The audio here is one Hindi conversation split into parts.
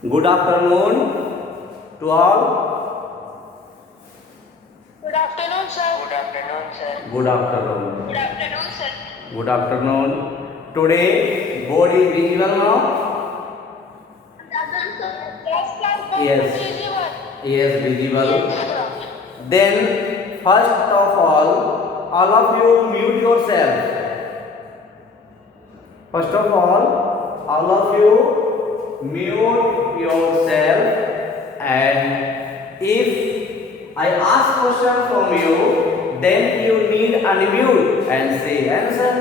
Good afternoon to all. Good afternoon, sir. Good afternoon, sir. Good afternoon. Good afternoon, sir. Good afternoon. Today board is visible now. Yes, sir. Yes. Visible. Yes, visible. Yes, sir. Then first of all of you mute yourself. First of all of you mute yourself, and if I ask question from you, then you need unmute and say answer.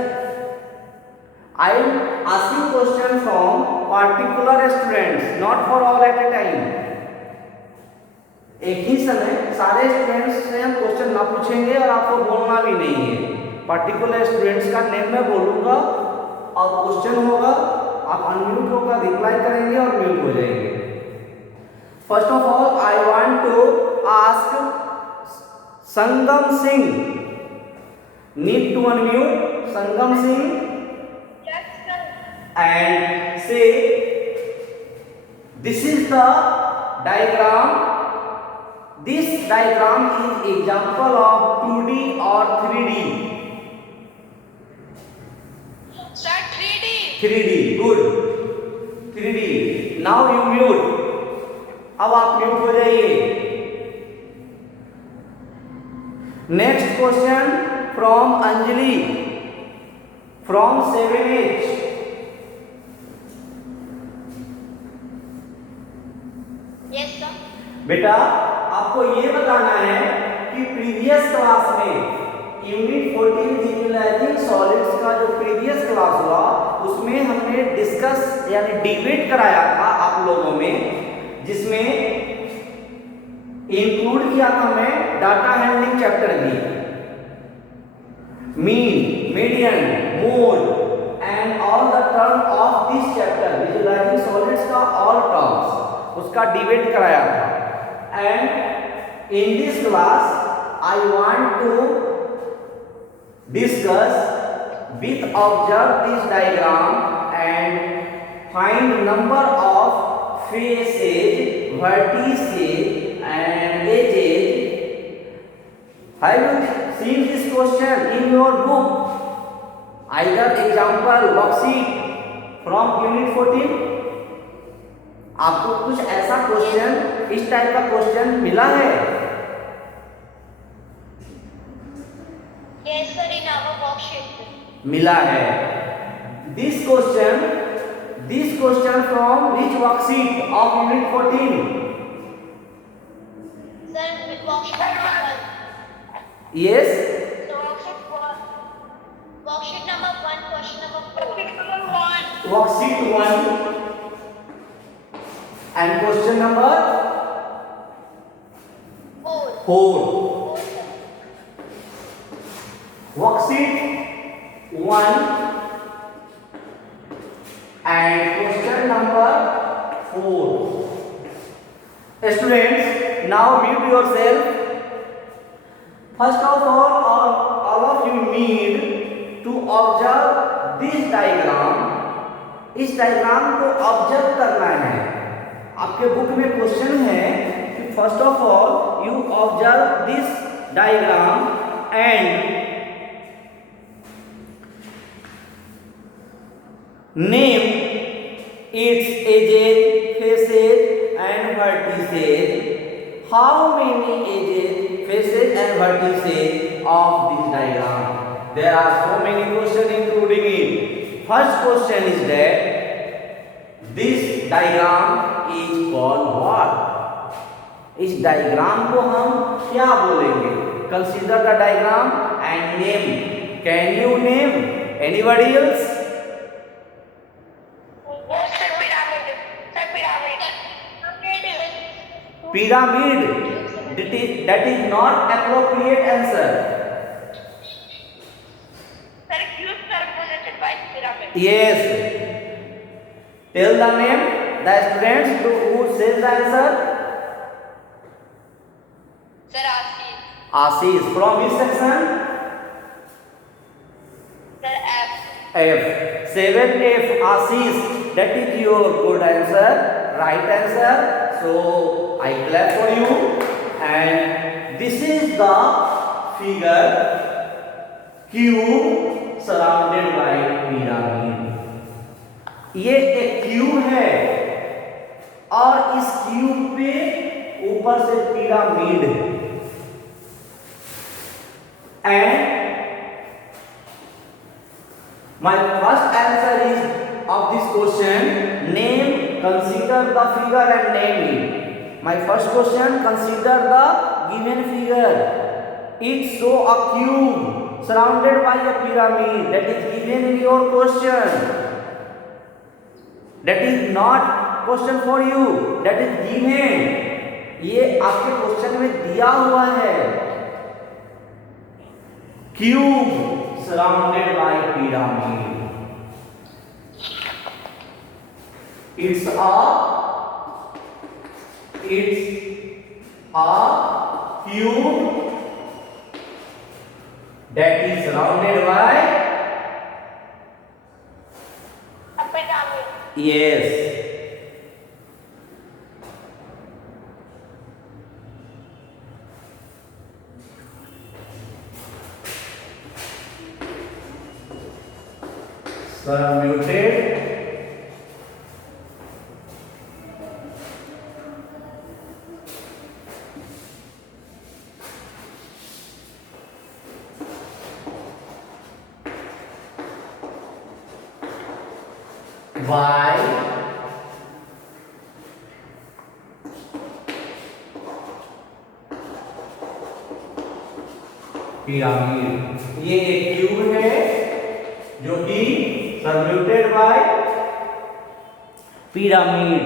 I am asking question from particular students, not for all at a time. एक ही समय सारे स्टूडेंट्स से हम क्वेश्चन ना पूछेंगे और आपको बोलना भी नहीं है. पर्टिकुलर स्टूडेंट्स का नेम मैं बोलूंगा और क्वेश्चन होगा, आप अनम्यूट होकर रिप्लाई करेंगे और म्यूट हो जाएंगे. First of all I want to ask Sangam Singh. Need to unmute Sangam Singh Yes, sir. and say this is the diagram. This diagram is example of 2D or 3D. Sir, 3D. 3D, good. 3D. Now you mute. अब आप म्यूट हो जाइए. Next question from Anjali from 7H. Yes, sir. बेटा आपको ये बताना है कि प्रीवियस क्लास में यूनिट 14 विजुअलाइजिंग सॉलिड्स का जो प्रीवियस क्लास हुआ उसमें हमने डिस्कस यानी डिबेट कराया था आप लोगों में, जिसमें इंक्लूड किया था मैं डाटा हैंडलिंग चैप्टर भी, mean, median, mode and all the term of this chapter visualising solids का ऑल टर्म्स, उसका डिबेट कराया था. And in this class I want to discuss with observe this diagram and find number of faces, vertices and edges. Have you seen this question in your book? Either example worksheet from unit 14. आपको कुछ ऐसा क्वेश्चन, इस टाइप का क्वेश्चन मिला है? Yes, sir. In our worksheet. मिला है. This question from which worksheet of unit 14? Sir, with worksheet number 1. Yes, So, worksheet 1. Worksheet number 1, question number 4. Worksheet number 1. Worksheet 1 and question number 4. 4. Worksheet 1 and question number 4. Students, now mute yourself. First of all of you need to observe this diagram. इस डायग्राम को ऑब्जर्व करना है. आपके बुक में क्वेश्चन है कि first of all you observe this diagram and name its edges, faces and vertices. How many edges, faces and vertices of this diagram? There are so many questions including it. First question is that this diagram is called what? इस डायग्राम को हम क्या बोलेंगे? Consider the diagram and name. Can you name anybody else? Yes, sir. Pyramid. Sir, pyramid. Pyramid. That is not appropriate answer. Sir, cube circulated by pyramid. Yes. Tell the name. The students who says the answer. Sir, Ashish. Ashish. From which section? Sir, F. F. 7F. Ashish. That is your good answer. right answer. So I clap for you. And this is the figure cube surrounded by pyramid. ये एक क्यूब है और इस क्यूब पे ऊपर से पिरामिड है. And my first answer is of this question, name, consider the figure and name it. My first question, consider the given figure. It show a cube surrounded by a pyramid that is given in your question. That is not question for you, that is given. ये आपके क्वेश्चन में दिया हुआ है. Cube surrounded by pyramid. It's a cube that is surrounded by. A pyramid. Yes. Surrounded by pyramid. ये एक क्यूब है जो कि surrounded by pyramid.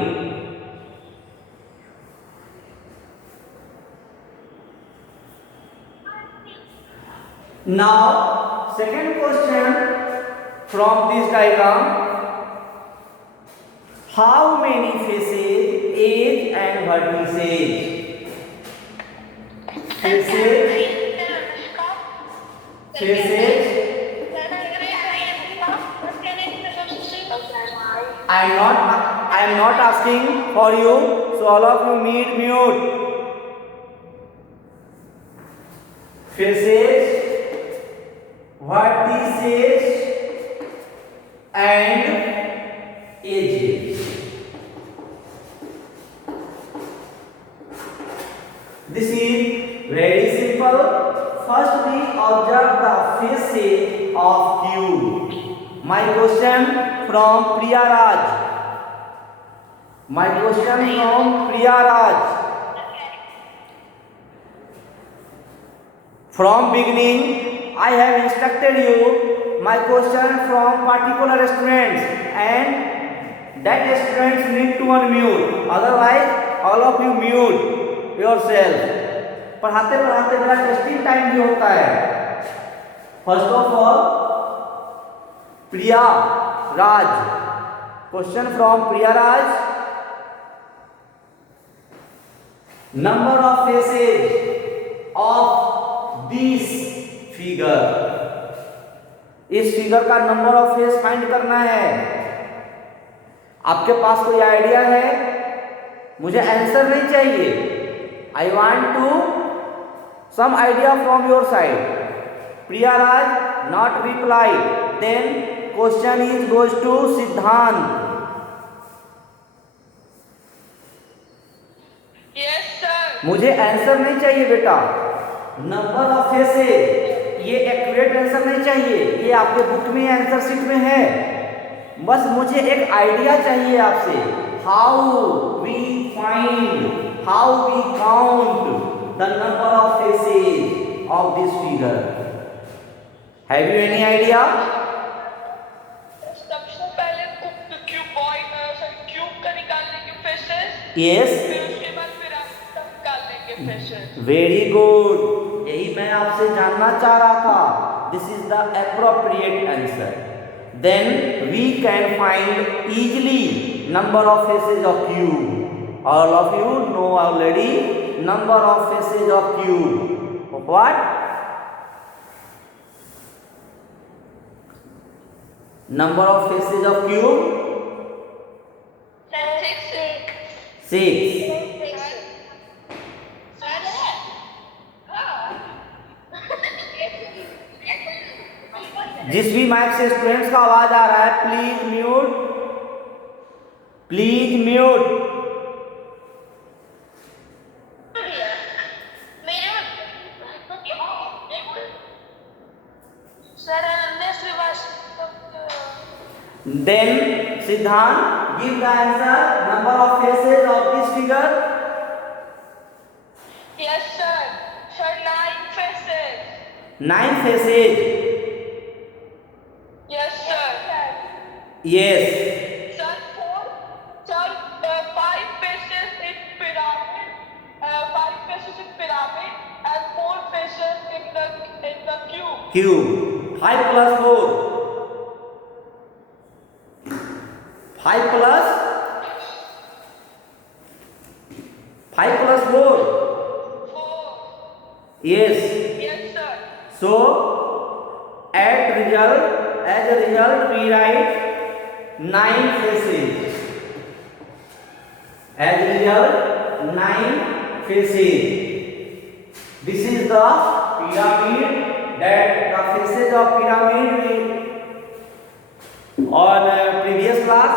Now second question from this diagram, how many faces, edge and vertices? Faces, faces. I am not asking for you, so all of you mute. Faces, vertices and edges. This is very simple. First we observe the faces of cube. My question from Priya Raj. My question from Priya Raj. From beginning, I have instructed you my question from particular students, and that students need to unmute. Otherwise, all of you mute yourself. पढ़ाते पढ़ाते मेरा टेस्टिंग टाइम भी होता है. First of all, Priya Raj. Question from Priya Raj. Number of faces of this figure. इस फिगर का नंबर ऑफ फेस फाइंड करना है. आपके पास कोई आइडिया है? मुझे आंसर नहीं चाहिए. I want to some idea from your side. Priya Raj not reply. Then question is goes to Siddhant. Yes sir. मुझे आंसर नहीं चाहिए बेटा. नंबर ऑफ फेसेस, ये एक्यूरेट आंसर नहीं चाहिए. ये आपके बुक में आंसर शीट में है. बस मुझे एक आइडिया चाहिए आपसे. How we find, how we count the number of faces of this figure. Have you any idea? सबसे पहले क्यूब का निकालेंगे फेसेस. Yes. फिर उसके बाद पिरामिड का निकालेंगे फेसेस. Very good. यही मैं आपसे जानना चाह रहा था. This is the appropriate answer. Then we can find easily number of faces of cube. All of you know already number of faces of cube. What? Number of faces of cube? 6. जिस भी माइक से स्टूडेंट्स का आवाज आ रहा है, please mute, please mute. Then Siddhant, give the answer. Number of faces of this figure. Yes, sir. Sir, 9 faces. 9 faces. Yes, sir. Yes. Sir, 5 faces in pyramid. 5 faces in pyramid and 4 faces in the cube. Cube. 5 plus 4. 5 plus 4. 4. Yes. Yes, sir. So as a result we write 9 faces. As a result 9 faces. This is the pyramid, that the faces of pyramid on previous class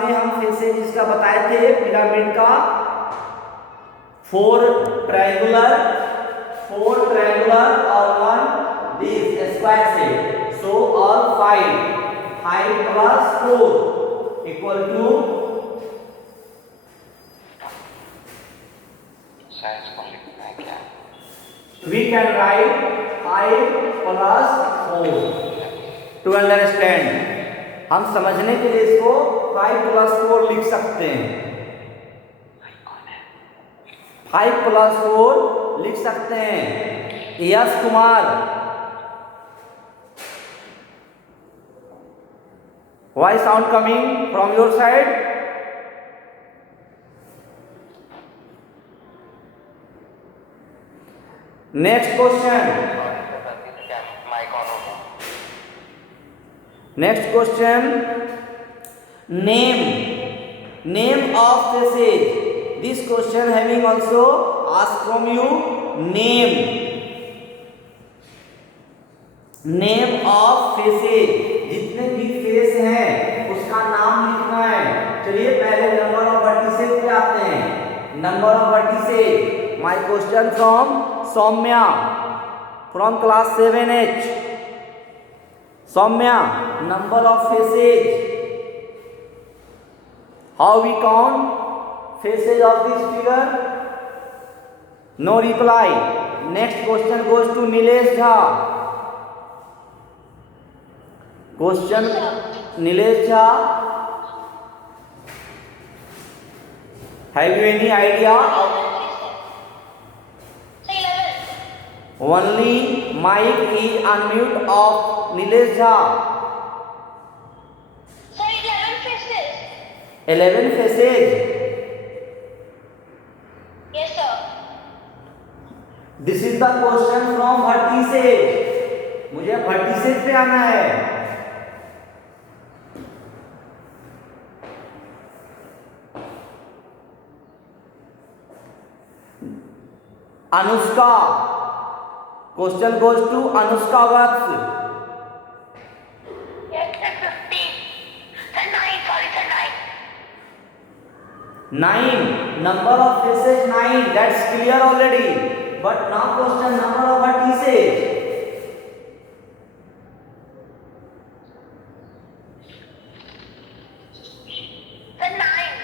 में हम फेसेज इसका बताए थे पिरामिड का। 4 triangular और 1 this square shape. So all 5 plus 4 equal to we can write 5 plus 4 to understand. हम समझने के लिए इसको 5 plus 4 लिख सकते हैं। 5 plus 4 लिख सकते हैं। Yes Kumar, why sound coming from your side? Next question. Next question. Name of faces. This question having also asked from you name of faces. जितने भी फेस हैं उसका नाम लिखना है। चलिए पहले नंबर ऑफ वर्टिसेस पे आते हैं। Number of vertices, my question from Saumya from class 7H. Saumya, number of faces, how we count faces of this figure? No reply. Next question goes to Nilesh Jha. Question Nilesh Jha, have you any idea? Only mic is unmute of Nilesh Jha. Sir, 11 faces. 11 faces. Yes, sir. This is the question from vertices. मुझे vertices पे आना है। Anushka, question goes to Anushka Vats. Yes, sir, 15. Sir, 9. Sorry, sir, 9. 9. Number of faces 9. That's clear already. But now question number of vertices. Sir, 9.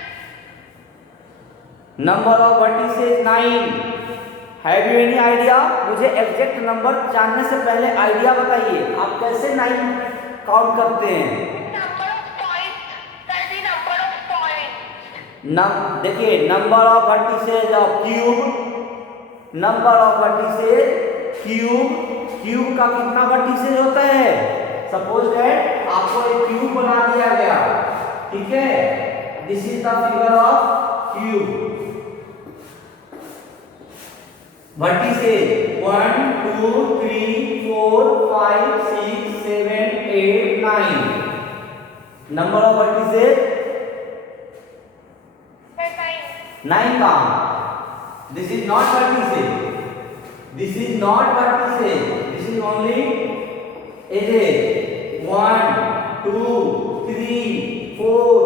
Number of vertices 9. Have you any idea? मुझे एग्जैक्ट नंबर जानने से पहले आइडिया बताइए, आप कैसे 9 काउंट करते हैं? Number of points. Sir, the number of points. देखिए, number of vertices of cube, number of vertices cube का कितना वर्टिसेज होता है? सपोज दैट आपको एक क्यूब बना दिया गया, ठीक है? This is the figure of cube. vertices 1 2 3 4 5 6 7 8 9. Number of vertices Sir, 9. 9 कहाँ? This is not vertices. This is not vertices. This is only edges. 1, 2, 3, 4,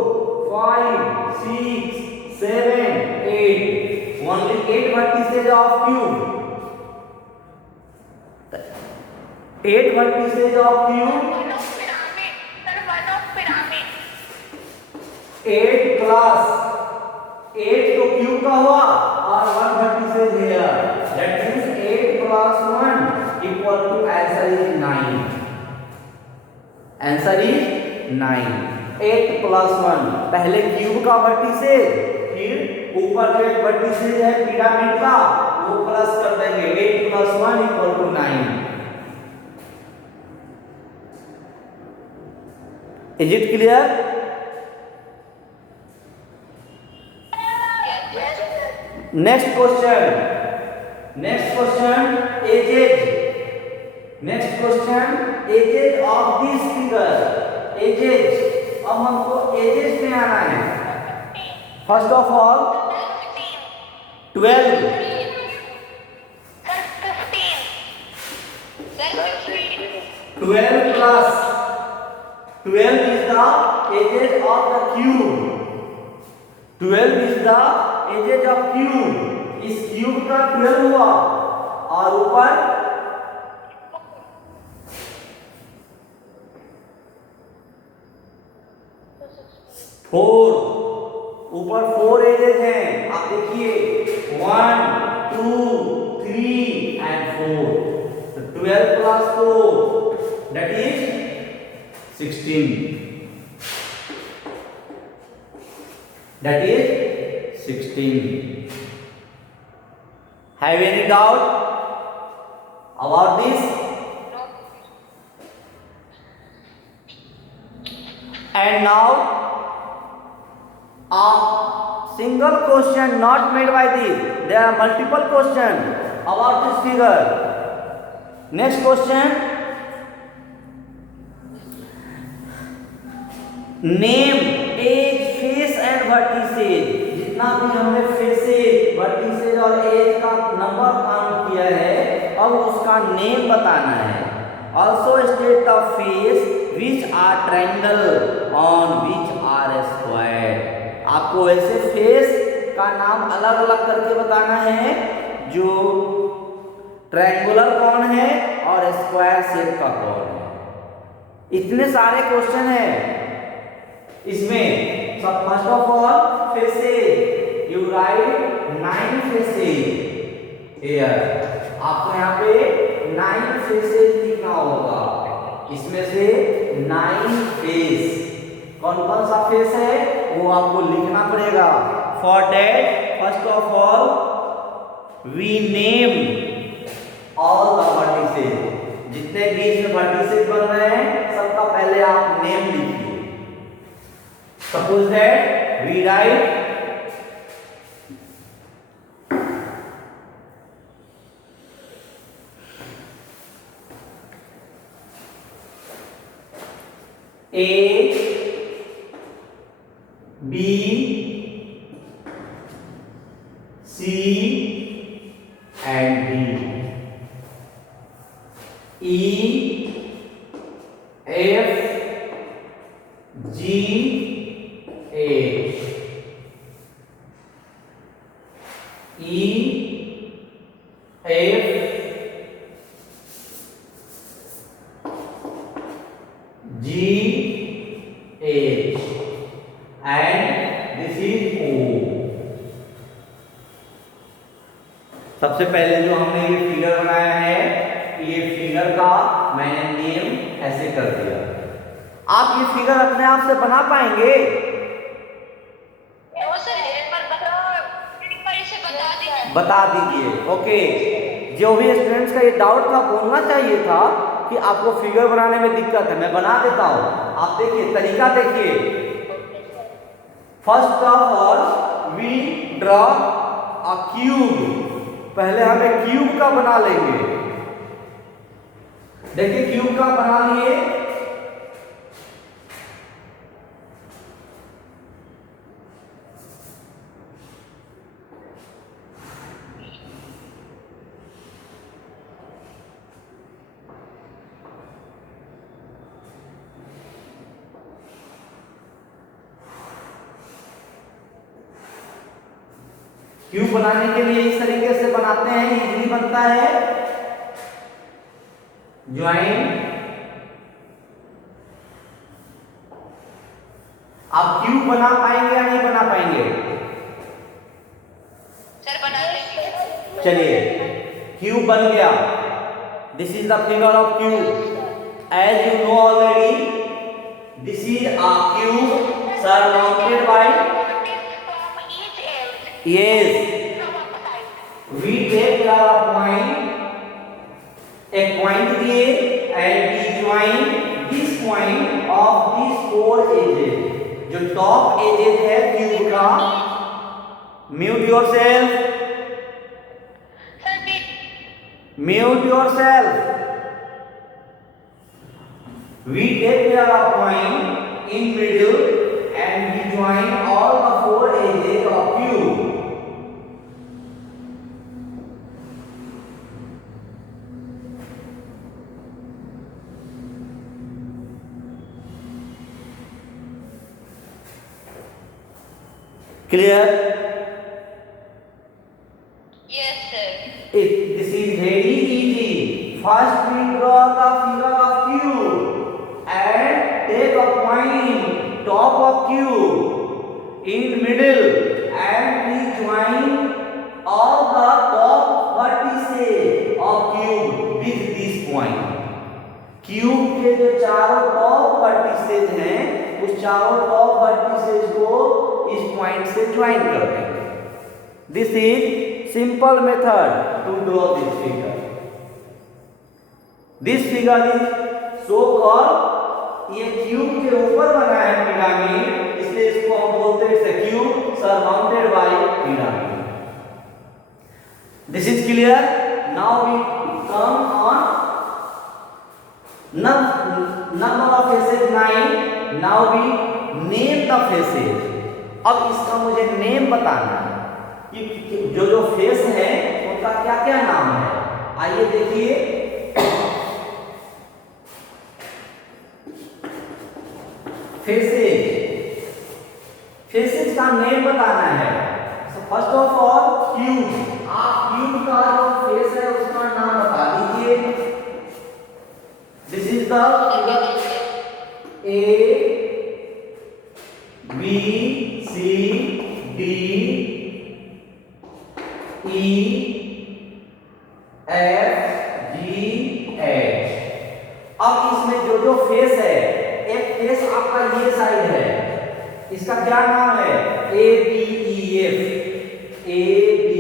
5, 6, 7, 8. Only 8 vertices of cube. 8 vertices of cube. One of pyramid. Sir, one of pyramid. 8 plus 8 तो क्यूब का हुआ और 1 vertices here. That means 8 plus 1 equal to answer is 9. Answer is 9. 8 plus 1 पहले क्यूब का vertices, फिर ऊपर जो एक vertices है पिरामिड का वो प्लस कर देंगे. 8 plus 1 equal to 9. Is it clear? Next question. Next question. Edges. Next question. Edges of this figure. Edges. अब हमको edges में आना है. First of all, 12. Sir, 15. Sir, 15. 12 plus 12 is the edges of the cube. 12 is the edges of cube. इस क्यूब का 12 हुआ और ऊपर 4. ऊपर 4 एजेस हैं. आप देखिए 1, 2, 3 and 4. So 12 plus 4 that is 16. That is 16. Have any doubt about this? And now a single question not made by this. There are multiple questions about this figure. Next question. Name, edge, face and vertices. जितना भी हमने फेसेस, वर्टिसेस और एज का नंबर काउंट किया है, अब उसका नेम बताना है. Also state the face which are triangle on which are square. आपको ऐसे फेस का नाम अलग अलग करके बताना है जो ट्रायंगुलर कौन है और स्क्वायर शेप का कौन है. इतने सारे क्वेश्चन हैं इसमें. सब first of all faces. You right 9 faces here. आपको यहाँ पे 9 फेसेस लिखना होगा. इसमें से 9 फेस कौन कौन सा फेस है वो आपको लिखना पड़ेगा. For that first of all we name all the vertices. जितने बीच में वर्टिसेस बन रहे हैं सबका पहले आप नेम लिखिए. Suppose that we write A, B, C and D. E, F, G, H. E, F, G, H and this is O. सबसे पहले जो हमने ये फिगर बनाया है, ये फिगर का मैंने नेम ऐसे कर दिया. आप ये फिगर अपने आप से बना पाएंगे? बता दीजिए. ओके. जो भी स्टूडेंट्स का ये डाउट था बोलना चाहिए था कि आपको फिगर बनाने में दिक्कत है, मैं बना देता हूँ. आप देखिए तरीका देखिए. First of all we draw a cube. पहले हम एक क्यूब का बना लेंगे. देखिए क्यूब का बना लिए. क्यूब बनाने के लिए इस तरीके से बनाते हैं, इजीली बनता है। ज्वाइन, आप क्यूब बना पाएंगे या नहीं बना पाएंगे? सर बना देंगे। चलिए, क्यूब बन गया। This is the figure of cube. As you know already, this is a cube surmounted by, yes, we take a point दिए and we join this point of these four edges. जो टॉप एजेस है क्यूब का, mute yourself, mute yourself. We take a point in middle and we join all the four edges of cube. Clear? Yes, sir. This is very easy. First we draw the figure of cube and take a point top of cube in middle and we join all the top vertices of cube with this point. Cube के जो चारों टॉप वर्टिसेस हैं, उस चारों टॉप वर्टिसेस को इस पॉइंट से ज्वाइन कर देंगे। This is simple method to draw this figure. This figure is so called, ये क्यूब के ऊपर बना है पिरामिड, इसलिए इसको हम बोलते हैं cube surmounted by pyramid. This is clear? Now we come on number of faces 9. Now we name the faces. अब इसका मुझे नेम बताना है कि जो जो फेस है उनका क्या क्या नाम है। आइए देखिए, फेसेस, फेसेस का नेम बताना है। फर्स्ट ऑफ ऑल क्यूब, आप क्यूब का जो फेस है उसका नाम बता दीजिए। This is the A, B, C, D, E, F, G, H। अब इसमें जो जो फेस है, एक फेस आपका ये साइड है, इसका क्या नाम है? A, B, E, F। A, B,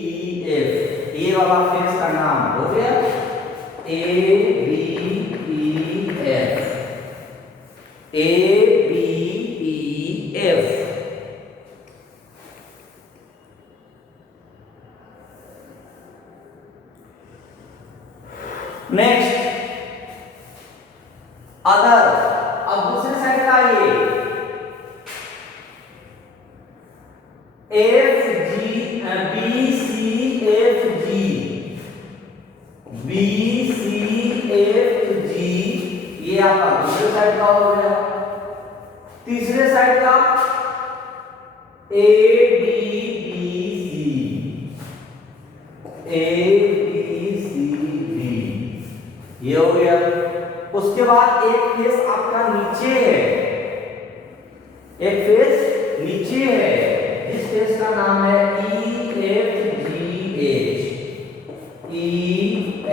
E, F, ये वाला फेस का नाम हो गया A, B, F, A, B, E, F। Next other. अब दूसरे साइड का आइए, F, G, B, C, F, G, B, C, F, G, ये आपका दूसरे साइड का हो गया। तीसरे साइड का A, D, B, C, A, B, C, D, ये हो गया। उसके बाद एक फेस आपका नीचे है, एक फेस नीचे है, जिस फेस का नाम है E, F, G, H, E,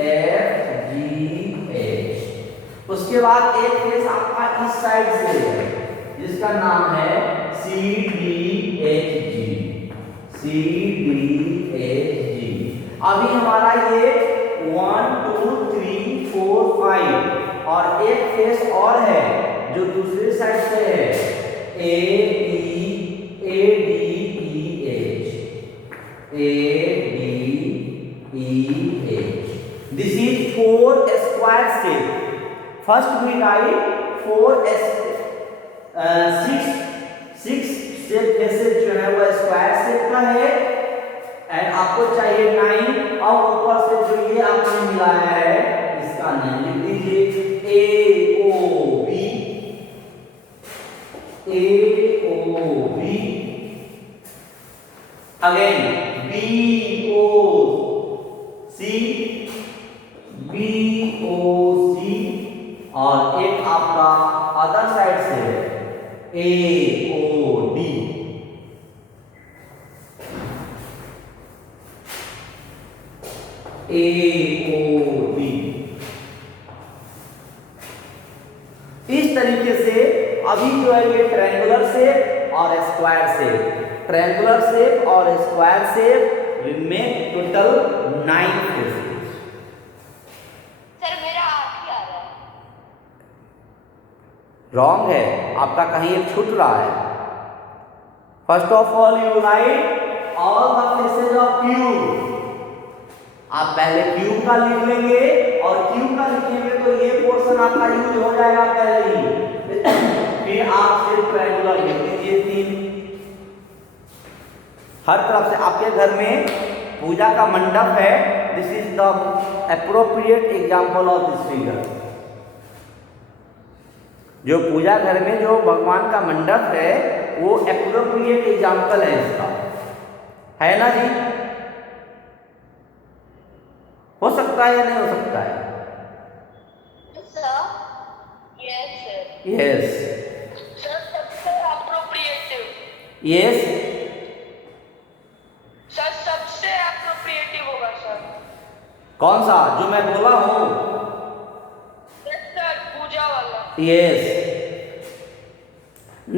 F, G, H। उसके बाद एक फेस आपका इस साइड से है, जिसका नाम है C, D, H, G, C, D, H, G। अभी हमारा ये 1, 2, 3, 4, 5 और एक फेस और है जो दूसरे साइड से है, A, D, E, H, A, D, E, H। This is 4 square shape। First we write 6 shape faces जो है वो स्क्वायर शेप का है, एंड आपको चाहिए 9। और ऊपर से जो ये आपने मिलाया है इसका नाम लिख दीजिए AOB, AOB। अगेन और एक आपका अदर साइड से है AOD। AOD। इस तरीके से अभी जो है ये ट्रायंगुलर शेप और स्क्वायर शेप, ट्रायंगुलर शेप और स्क्वायर शेप में टोटल 9 फेसेस। सर मेरा हाथ ही आ रहा है। रॉन्ग है, आपका कहीं एक छूट रहा है। First of all you right all the faces of cube. आप पहले क्यूब का लिख लेंगे और क्यूब का लिखेंगे तो ये पोर्शन आपका यूज हो जाएगा पहले ही। फिर आप सिर्फ ट्रायंगुलर लिख दीजिए 3। हर तरफ से आपके घर में पूजा का मंडप है, this is the appropriate example of this figure. जो पूजा घर में जो भगवान का मंडप है वो एप्रोप्रिएट एग्जाम्पल है इसका, है ना जी? हो सकता है या नहीं हो सकता है? यस सर सबसे अप्रोप्रिएटिव। यस सर सबसे अप्रोप्रिएटिव होगा सर। कौन सा जो मैं बोला हूँ? सर पूजा वाला। Yes.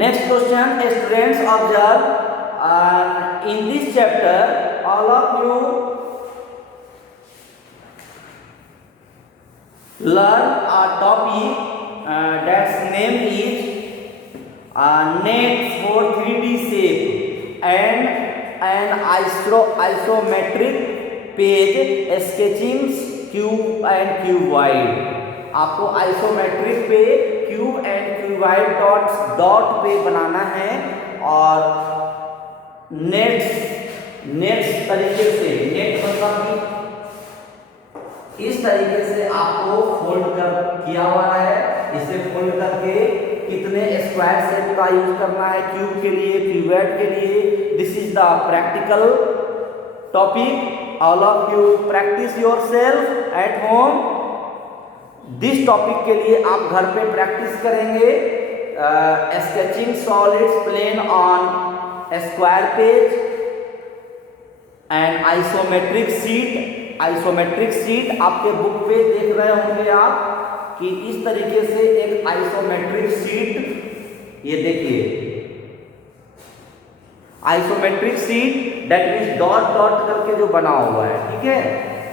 Next question, students observe in this chapter all of you learn a topic that's name is nets for 3D shape and an isometric page sketching cube and cuboid। आपको आइसोमेट्रिक पे क्यूब एंड क्यूबॉइड डॉट पे बनाना है और नेट्स तरीके से, नेट मतलब इस तरीके से आपको फोल्ड कर किया हुआ है। इसे फोल्ड करके कितने स्क्वायर शेप का यूज करना है क्यूब के लिए, क्यूबॉइड के लिए। This is the practical topic, all of you practice yourself at home. दिस टॉपिक के लिए आप घर पे प्रैक्टिस करेंगे sketching solids plane on square page and isometric sheet. Isometric sheet आपके बुक पे देख रहे होंगे आप कि इस तरीके से एक आइसोमेट्रिक शीट, ये देखिए isometric sheet that means dot dot करके जो बना हुआ है, ठीक है।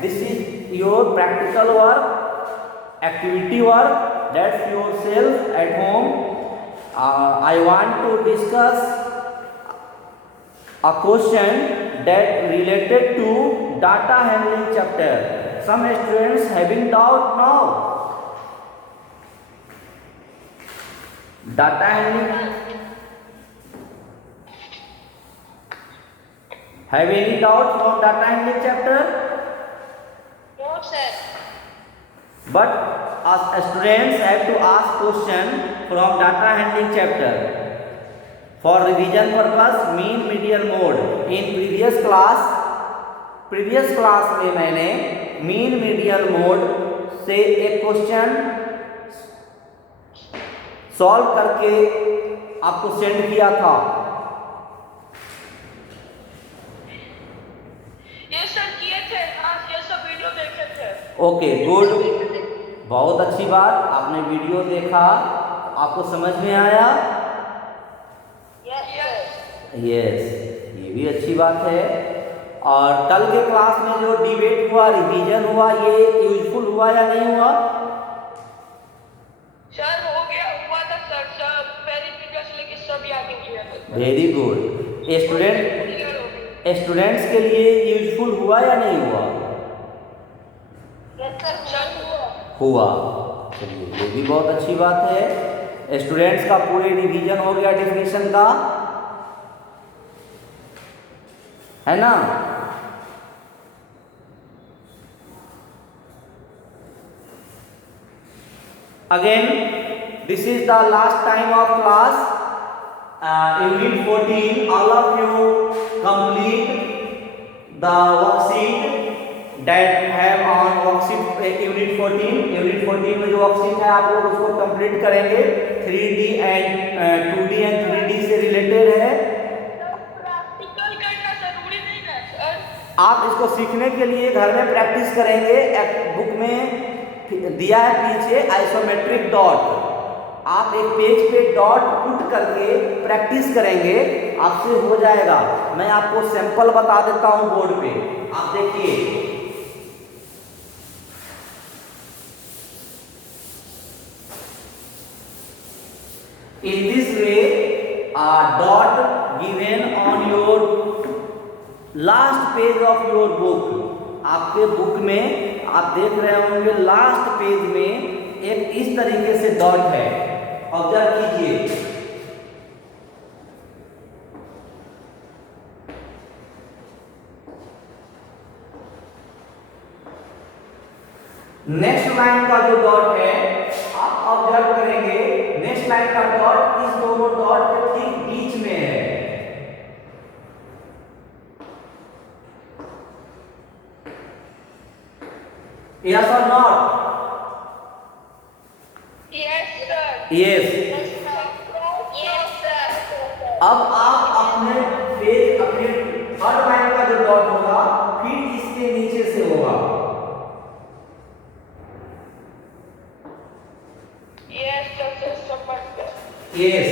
This is your practical work, activity work, that's yourself at home. I want to discuss a question that related to data handling chapter. Some students having doubt now. Data handling, have any doubt from data handling chapter? No sir. But as students have to ask question from data handling chapter for revision purpose, mean median mode। in previous class में मैंने मीन मीडियन मोड से एक क्वेश्चन सॉल्व करके आपको सेंड किया था। ये सर किए थे, हाँ ये सब वीडियो देखे थे। ओके गुड, बहुत अच्छी बात, आपने वीडियो देखा, आपको समझ में आया। यस, ये भी अच्छी बात है। और कल के क्लास में जो डिबेट हुआ, रिवीजन हुआ, ये यूजफुल हुआ या नहीं हुआ? सर हो गया, हुआ था सर, सब वेरी प्रीवियसली की सब याद किया। Very good. स्टूडेंट्स के लिए यूजफुल हुआ या नहीं हुआ? हुआ, चलिए ये भी बहुत अच्छी बात है। स्टूडेंट्स का पूरे रिवीजन हो गया डेफिनेशन का, है ना? Again, this is the last time of class. Unit 14, all of you complete the worksheet that have on worksheet unit 14 में जो वर्कशीट है आप लोग उसको कंप्लीट करेंगे। 3D and 2D and 3D से रिलेटेड है। प्रैक्टिकल करना जरूरी नहीं है सर। आप इसको सीखने के लिए घर में प्रैक्टिस करेंगे। बुक में दिया है पीछे आइसोमेट्रिक डॉट, आप एक पेज पे डॉट पुट करके प्रैक्टिस करेंगे, आपसे हो जाएगा। मैं आपको सैंपल बता देता हूं बोर्ड पे, आप देखिए। In this way dot given on your last page of your book. आपके बुक में आप देख रहे होंगे लास्ट पेज में एक इस तरीके से डॉट है, ऑब्जर्व कीजिए। नेक्स्ट लाइन का जो डॉट है आप ऑब्जर्व करेंगे, नेक्स्ट लाइन का डॉट इस दोनों डॉट के ठीक बीच में है। Yes or not? Yes sir. Yes. Yes sir. अब आप अपने पेज अपने थर्ड लाइन का जो डॉट होगा फिर इसके नीचे से होगा। Yes sir, समझ गए। Yes.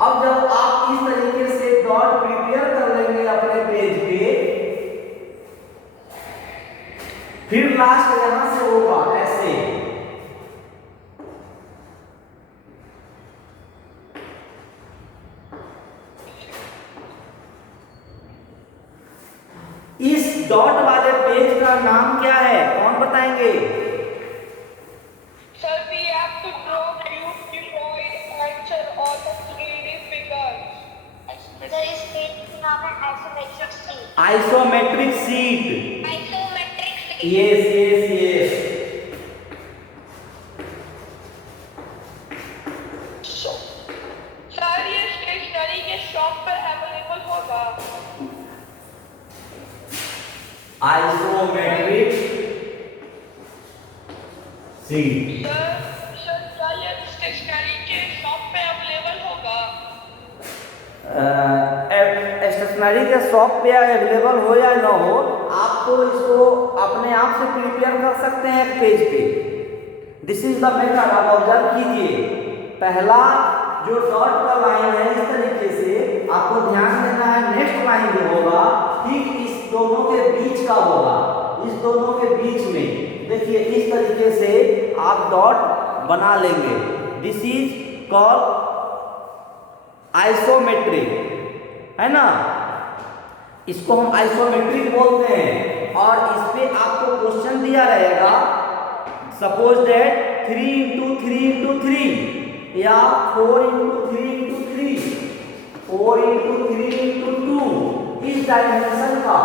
अब जब आप इस तरीके से डॉट प्रिपेयर कर लेंगे अपने पेज पे, फिर लास्ट यहां से होगा ऐसे। इस डॉट वाले पेज का नाम क्या है, कौन बताएंगे? Sir, we have to draw cuboid answer all the 3D figures. Sir, इस पेज का नाम है isometric sheet. Isometric sheet. Isometric sheet. Yes yes yes. Sir ये स्टेशनरी के शॉप पर अवेलेबल होगा। Isometric sheet. सर क्या ये स्टेशनरी के शॉप पे अवेलेबल होगा? स्टेशनरी के शॉप पे अवेलेबल हो या ना हो, आप तो इसको अपने आप से प्रिपेयर कर सकते हैं एक पेज पे। दिस इज द मेथड, आप ऑब्जर्व कीजिए। पहला जो डॉट का लाइन है इस तरीके से आपको ध्यान देना है, नेक्स्ट लाइन जो होगा ठीक इस दोनों के बीच का होगा, इस दोनों के बीच में देखिए इस तरीके से आप डॉट बना लेंगे। दिस इज कॉल्ड आइसोमेट्रिक, है ना, इसको हम आइसोमेट्रिक बोलते हैं। और इस पे आपको क्वेश्चन दिया रहेगा, सपोज दैट 3 × 3 × 3 या 4 × 3 × 3, 4 × 3 × 2, इस डायमेंशन का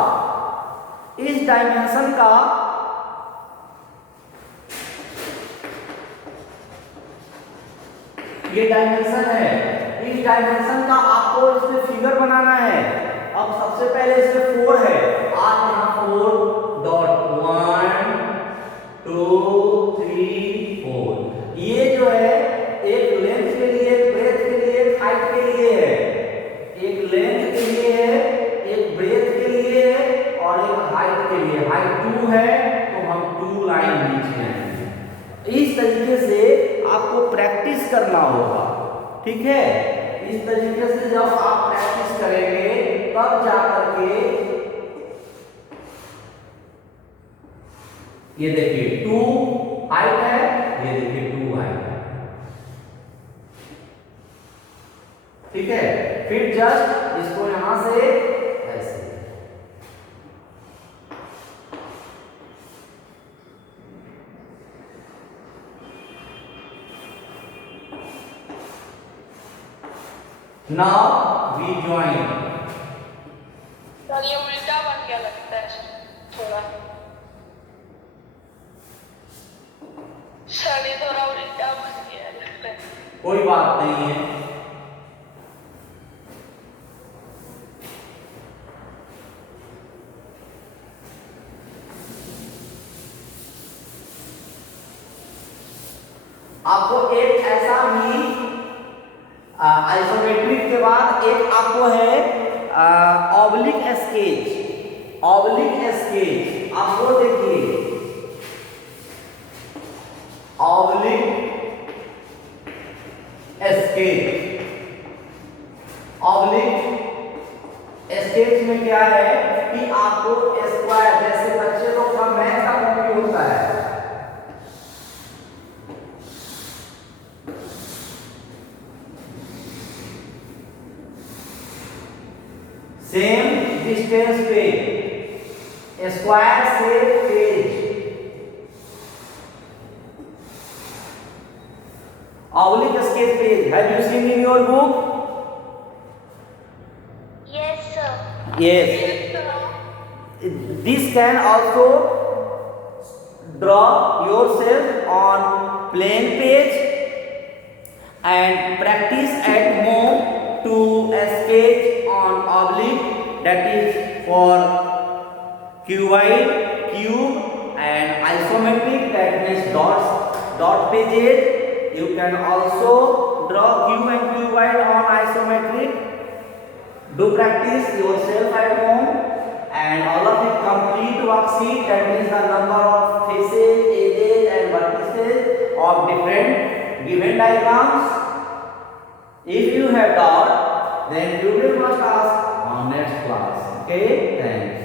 ये डायमेंशन है, इस डायमेंशन का आपको इसमें फिगर बनाना है। अब सबसे पहले इसमें 4 है, आप यहाँ 4 डॉट 1 2 3 4, ये जो है एक लेंथ के लिए, एक ब्रेथ के लिए, एक हाइट के लिए है। एक लेंथ के लिए है, एक ब्रेथ के लिए है और एक हाइट के लिए। हाइट 2 है तो हम 2 लाइन बीच में है। इस तरीके से आपको प्रैक्टिस करना होगा, ठीक है। इस तरीके से जब आप प्रैक्टिस करेंगे तब जाकर के ये देखिए 2 हाइट है, ये देखिए 2 हाइट है, ठीक है। फिर जस्ट इसको यहां से ऐसे, नाउ वी ज्वाइन। सर ये उल्टा बन गया लगता है थोड़ा। सर ये थोड़ा उल्टा बन गया लगता है। कोई बात नहीं है, आपको एक ऐसा भी आइसोमेट्रिक के बाद एक आपको है ऑब्लिक स्केच। ऑब्लिक स्केच आपको देखिए, ऑब्लिक स्केच। ऑब्लिक स्केच में क्या है कि आपको स्क्वायर, जैसे बच्चे लोग का मैथ का कॉपी होता है, सेम डिस्टेंस पे स्क्वायर से page, oblique sketch page. Have you seen in your book? Yes, sir. Yes. Yes, sir. This can also draw yourself on plain page and practice at home to sketch on oblique, that is for cuboid, cube, and isometric, that means dot pages. You can also draw cube and cuboid on isometric. Do practice yourself at home, and all of the complete worksheet, that means the number of faces, edges and vertices of different given diagrams. If you have doubt, then you will must ask on next class. Okay, thanks.